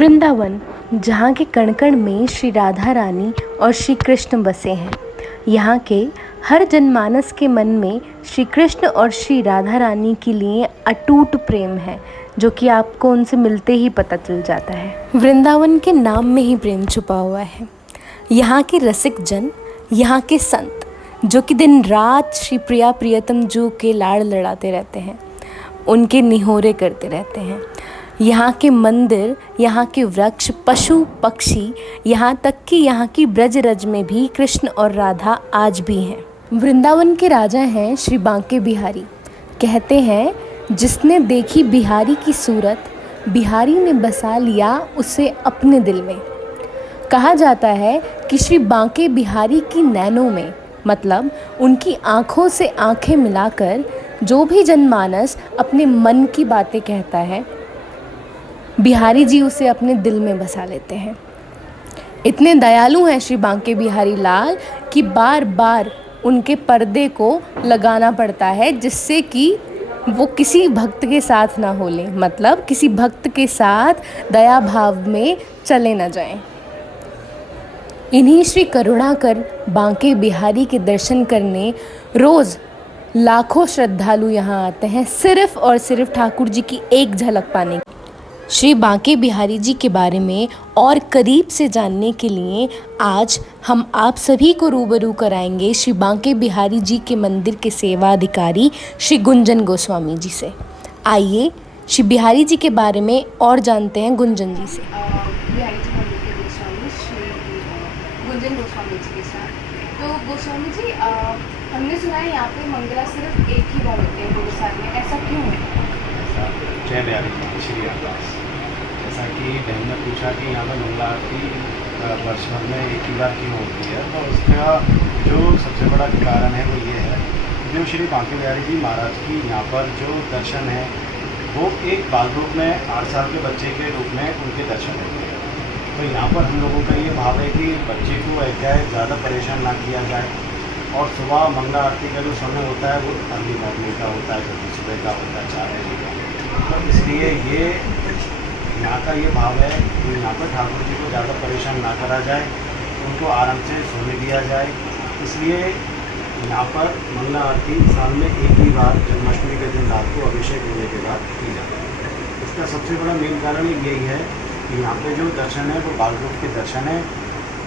वृंदावन, जहाँ के कण कण में श्री राधा रानी और श्री कृष्ण बसे हैं। यहाँ के हर जनमानस के मन में श्री कृष्ण और श्री राधा रानी के लिए अटूट प्रेम है, जो कि आपको उनसे मिलते ही पता चल जाता है। वृंदावन के नाम में ही प्रेम छुपा हुआ है। यहाँ के रसिक जन, यहाँ के संत, जो कि दिन रात श्री प्रिया प्रियतम जू के लाड़ लड़ाते रहते हैं, उनके निहोरे करते रहते हैं। यहाँ के मंदिर, यहाँ के वृक्ष, पशु पक्षी, यहाँ तक कि यहाँ की ब्रज रज में भी कृष्ण और राधा आज भी हैं। वृंदावन के राजा हैं श्री बांके बिहारी। कहते हैं, जिसने देखी बिहारी की सूरत, बिहारी ने बसा लिया उसे अपने दिल में। कहा जाता है कि श्री बांके बिहारी की नैनों में, मतलब उनकी आँखों से आँखें मिलाकर जो भी जनमानस अपने मन की बातें कहता है, बिहारी जी उसे अपने दिल में बसा लेते हैं। इतने दयालु हैं श्री बांके बिहारी लाल कि बार बार उनके पर्दे को लगाना पड़ता है, जिससे कि वो किसी भक्त के साथ ना हो लें, मतलब किसी भक्त के साथ दया भाव में चले ना जाएं। इन्हीं श्री करुणाकर बांके बिहारी के दर्शन करने रोज़ लाखों श्रद्धालु यहाँ आते हैं, सिर्फ और सिर्फ ठाकुर जी की एक झलक पाने। श्री बांके बिहारी जी के बारे में और करीब से जानने के लिए आज हम आप सभी को रूबरू कराएंगे श्री बांके बिहारी जी के मंदिर के सेवा अधिकारी श्री गुंजन गोस्वामी जी से। आइए श्री बिहारी जी के बारे में और जानते हैं गुंजन जी से। बिहारी जी मंदिर के गोस्वामी श्री गुंजन गोस्वामी जी के साथ। तो गोस्वामी जी, हमने सुना है यहाँ पे मंगला सिर्फ एक ही बार होते हैं पूरे साल में, ऐसा क्यों है? जय बिहारी जी, श्री रामदास। जैसा कि बहन ने पूछा कि यहाँ पर मंगला आरती वर्ष भर में एक ही बार क्यों होती है, तो उसका जो सबसे बड़ा कारण है वो ये है, जो श्री बांके बिहारी जी महाराज की यहाँ पर जो दर्शन है वो एक बाल रूप में 8 साल के बच्चे के रूप में उनके दर्शन होते हैं। तो यहाँ पर हम लोगों का ये भाव है कि बच्चे को क्या है ज़्यादा परेशान ना किया जाए, और सुबह मंगला आरती का जो समय होता है वो अर्ली मॉर्निंग का होता है, जल्दी सुबह का होता है 4 बजे का। तो इसलिए ये यहाँ का ये भाव है कि यहाँ पर ठाकुर जी को ज़्यादा परेशान ना करा जाए, उनको आराम से सोने दिया जाए। इसलिए यहाँ पर मंगला आरती साल में एक ही बार जन्माष्टमी के दिन रात को अभिषेक होने के बाद की जाती है। इसका सबसे बड़ा मेन कारण यही है कि यहाँ पे जो दर्शन है वो बाल रूप के दर्शन है।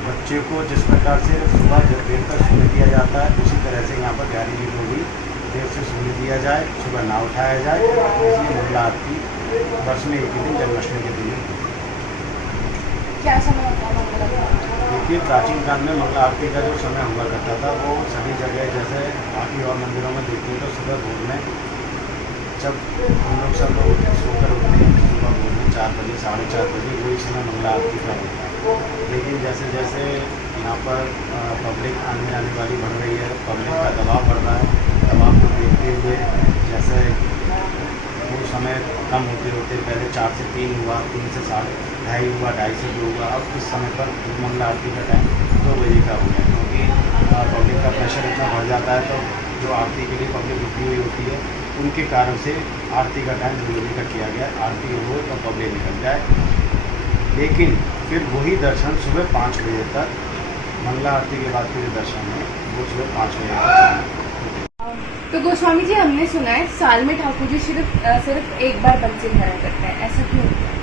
बच्चे को जिस प्रकार से सुबह जब देर तक सोने दिया जाता है, उसी तरह से यहाँ पर बिहारी जी को भी देर से सोने दिया जाए, सुबह ना उठाया जाए। इसलिए मंगला आरती वर्ष में एक ही दिन जन्माष्टमी के दिन क्या समय होता है मंगला का? देखिए, प्राचीन काल में मंगला आरती का जो समय हुआ करता था वो सभी जगह जैसे बाकी और मंदिरों में देखते हैं तो सुबह भोर में जब हम लोग सब लोग सोकर उठते हैं, सुबह भोर में 4 बजे 4:30 बजे वही समय मंगला आरती का होता है। लेकिन जैसे जैसे यहाँ पर पब्लिक आने जाने वाली बढ़ रही है, पब्लिक का दबाव बढ़ रहा है, दबाव को देखते हुए जैसे वो समय कम होते होते पहले 4 से 3 हुआ, 3 से 2:30 हुआ, 2:30 से 2 हुआ, अब इस समय पर मंगला आरती का टाइम 2 बजे का हो गया, क्योंकि पब्लिक का प्रेशर इतना बढ़ जाता है। तो जो आरती के लिए पब्लिक रुकी हुई होती है, उनके कारण से आरती का टाइम 2 बजे का किया गया। आरती हो तो पब्लिक निकल जाए, लेकिन फिर वही दर्शन सुबह 5 बजे तक, मंगला आरती के बाद के जो दर्शन है वो सुबह 5 बजे तक। तो गोस्वामी जी, हमने सुना है साल में ठाकुर जी सिर्फ एक बार बंसी धारण करते हैं, ऐसा क्यों होता है?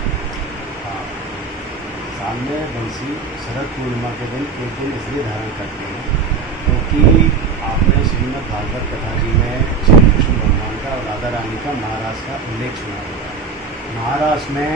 हाँ, साल में बंसी शरद पूर्णिमा के दिन एक दिन इसलिए धारण करते हैं क्योंकि आपने श्रीमद् भागवत कथा जी में श्री कृष्ण भगवान का और राधा रानी का महाराज का उल्लेख सुना होगा। महाराज में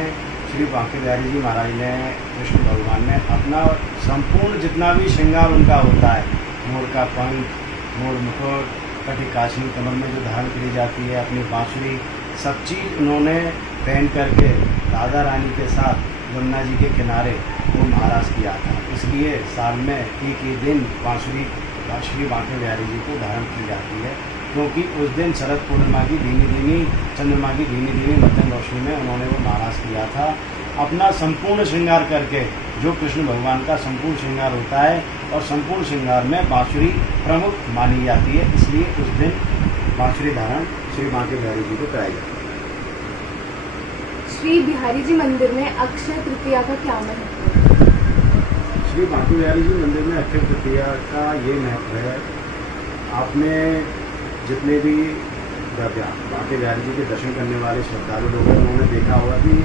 श्री बांके बिहारी जी महाराज ने, कृष्ण भगवान ने अपना संपूर्ण जितना भी श्रृंगार उनका होता है, मोर का पंख, मोर मुकुट, कटिकाचनी कमर में जो धारण करी जाती है, अपनी बांसुरी, सब चीज़ उन्होंने पहन करके राधा रानी के साथ यमुना जी के किनारे वो महाराज किया था। इसलिए साल में एक ही दिन बांसुरी श्री बांके बिहारी जी को धारण की जाती है, क्योंकि उस दिन शरद पूर्णिमा की धीमी धीमी चंद्रमा की धीमी धीमी मध्यम रोशनी में उन्होंने वो महाराज किया था, अपना संपूर्ण श्रृंगार करके, जो कृष्ण भगवान का संपूर्ण श्रृंगार होता है, और संपूर्ण श्रृंगार में बांसुरी प्रमुख मानी जाती है। इसलिए उस दिन बांसुरी धारण श्री बांके बिहारी जी को कराई जाती है। श्री बिहारी जी मंदिर में अक्षय तृतीया का क्या महत्व है? श्री बांके बिहारी जी मंदिर में अक्षय तृतीया का ये महत्व है। आपने जितने भी बांके बिहारी जी के दर्शन करने वाले श्रद्धालु लोग हैं उन्होंने देखा होगा कि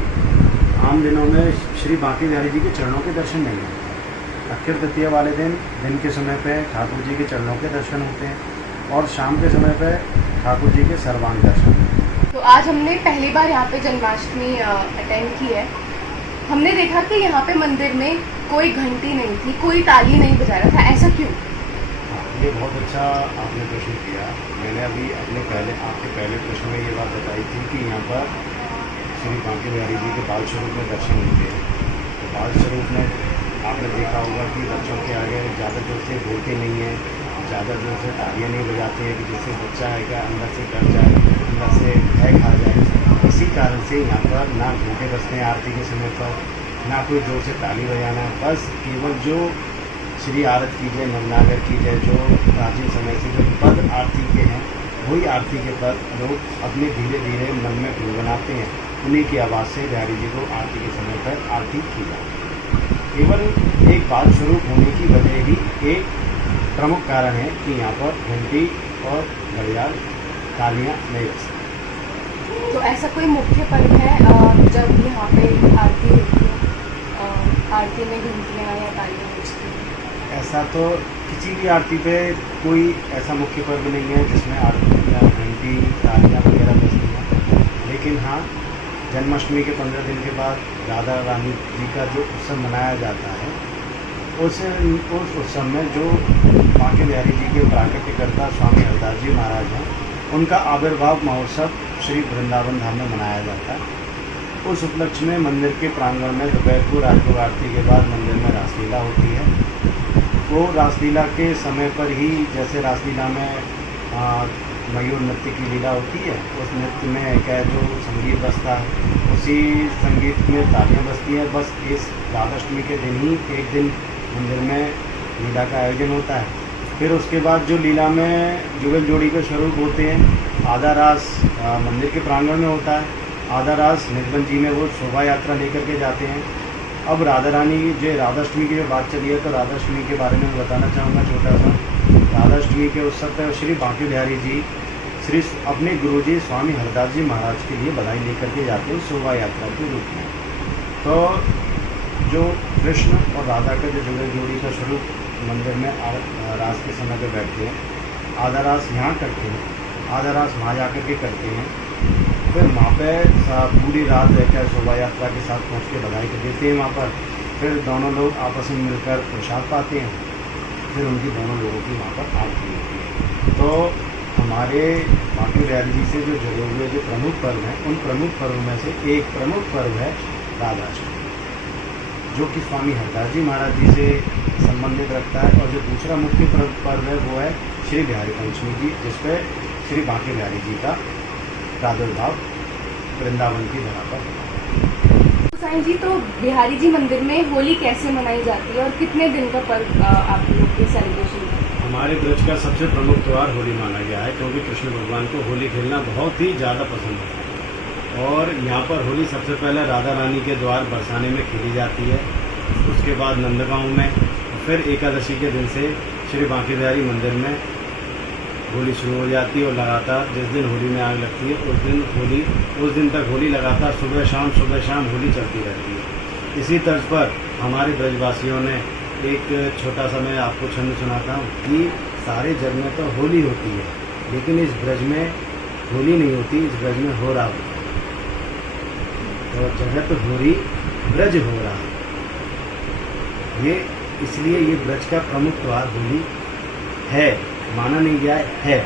आम दिनों में श्री बांके बिहारी जी के चरणों के दर्शन नहीं होते। अक्षय तृतीया वाले दिन के समय पे ठाकुर जी के चरणों के दर्शन होते हैं और शाम के समय पे ठाकुर जी के सर्वांग दर्शन होते हैं। तो आज हमने पहली बार यहाँ पे जन्माष्टमी अटेंड की है। हमने देखा कि यहाँ पे मंदिर में कोई घंटी नहीं थी, कोई ताली नहीं बजा रहा था, ऐसा क्यों? हाँ, ये बहुत अच्छा आपने प्रश्न किया। मैंने अभी आपके पहले प्रश्न में ये बात बताई थी कि यहाँ पर श्री बांके बिहारी जी के बाल स्वरूप में दर्शन होते हैं। तो बाल स्वरूप में आपने देखा होगा कि बच्चों के आगे ज़्यादा जोर से बोलते नहीं हैं, ज़्यादा जोर से तालियाँ नहीं बजाते हैं कि जिससे बच्चा है क्या अंदर से डर जाए, अंदर से भय खा जाए। इसी कारण से यहाँ पर ना घंटे बजते हैं आरती के समय पर, ना कोई जोर से ताली बजाना, बस केवल जो श्री आरत की जाए, नवनागर की जाए, जो प्राचीन समय से जो पद आरती के हैं वही आरती के पद लोग अपने धीरे धीरे मन में गुनगुनाते हैं। उन्हीं की आवाज़ से बिहारी जी को आरती के समय पर आरती की जाती है। केवल एक बाल स्वरूप होने की वजह ही एक प्रमुख कारण है कि यहाँ पर घंटी और घड़ियाल तालियाँ नहीं बजती। तो ऐसा कोई मुख्य पर्व है जब यहाँ पे आरती होती है, आरती में घंटियाँ या तालियाँ बजती हैं? ऐसा तो किसी भी आरती पे कोई ऐसा मुख्य पर्व नहीं है जिसमें आरती या घंटी तालियाँ वगैरह बजती हैं। लेकिन हाँ, जन्माष्टमी के 15 दिन के बाद राधा रानी जी का जो उत्सव मनाया जाता है उस उत्सव में जो बांके बिहारी जी के प्राकट्यकर्ता स्वामी हरदास जी महाराज हैं उनका आविर्भाव महोत्सव श्री वृंदावन धाम में मनाया जाता है। उस उपलक्ष्य में मंदिर के प्रांगण में दोपहर को राजभोग आरती के बाद मंदिर में रासलीला होती है। वो रासलीला के समय पर ही जैसे रासलीला में मयूर नृत्य की लीला होती है, उस नृत्य में क्या जो संगीत बजता है उसी संगीत में तालियां बजती हैं। बस इस राधाष्टमी के दिन ही एक दिन मंदिर में लीला का आयोजन होता है। फिर उसके बाद जो लीला में जुगल जोड़ी के स्वरूप होते हैं, आधा रास मंदिर के प्रांगण में होता है, आधा रास निधवन जी में वो शोभा यात्रा लेकर के जाते हैं। अब राधा रानी जो राधाष्टमी की जो बात चली है तो राधाष्टमी के बारे में बताना चाहूँगा छोटा सा। राधाष्टमी के उत्सव पर श्री बांके बिहारी जी श्री अपने गुरुजी स्वामी हरदास जी महाराज के लिए बधाई लेकर के जाते हैं शोभा यात्रा के रूप में। तो जो कृष्ण और राधा का जो जुगल जोड़ी का स्वरूप मंदिर में रास के समय पर बैठते हैं, आधा रास यहाँ करते हैं, आधा रास वहाँ जा कर के करते हैं। फिर वहाँ पे पूरी रात रहकर शोभा यात्रा के साथ पहुँच के बधाई कर देते हैं वहाँ पर। फिर दोनों लोग आपस में मिलकर प्रसाद पाते हैं। फिर उनकी दोनों लोगों की वहाँ पर आरती होती है। तो हमारे बांके बिहारी जी से जो जुड़े हुए जो प्रमुख पर्व हैं उन प्रमुख पर्वों में से एक प्रमुख पर्व है राधाष्टमी, जो कि स्वामी हरदास जी महाराज जी से संबंधित रखता है। और जो दूसरा मुख्य पर्व है वो है श्री बिहारी पंचमी जी, जिसपे श्री बांके बिहारी जी का प्रादुर्भाव वृंदावन की धरा पर। साईं जी, तो बिहारी जी मंदिर में होली कैसे मनाई जाती है और कितने दिन का पर्व आप लोग की सेलिब्रेशन है? हमारे ब्रज का सबसे प्रमुख त्यौहार होली माना गया है, क्योंकि कृष्ण भगवान को होली खेलना बहुत ही ज़्यादा पसंद है। और यहाँ पर होली सबसे पहले राधा रानी के द्वार बरसाने में खेली जाती है, उसके बाद नंदगांव में, फिर एकादशी के दिन से श्री बांके बिहारी मंदिर में होली शुरू हो जाती है। और लगातार जिस दिन होली में आग लगती है उस दिन तक होली लगातार सुबह शाम होली चलती रहती है। इसी तर्ज पर हमारे ब्रजवासियों ने एक छोटा सा मैं आपको छंद सुनाता हूँ कि सारे जग में तो होली होती है, लेकिन इस ब्रज में होली नहीं होती, इस ब्रज में हो रहा होता है। तो जगत होरी ब्रज हो रहा, ये इसलिए ये ब्रज का प्रमुख त्यौहार होली है, माना नहीं गया है।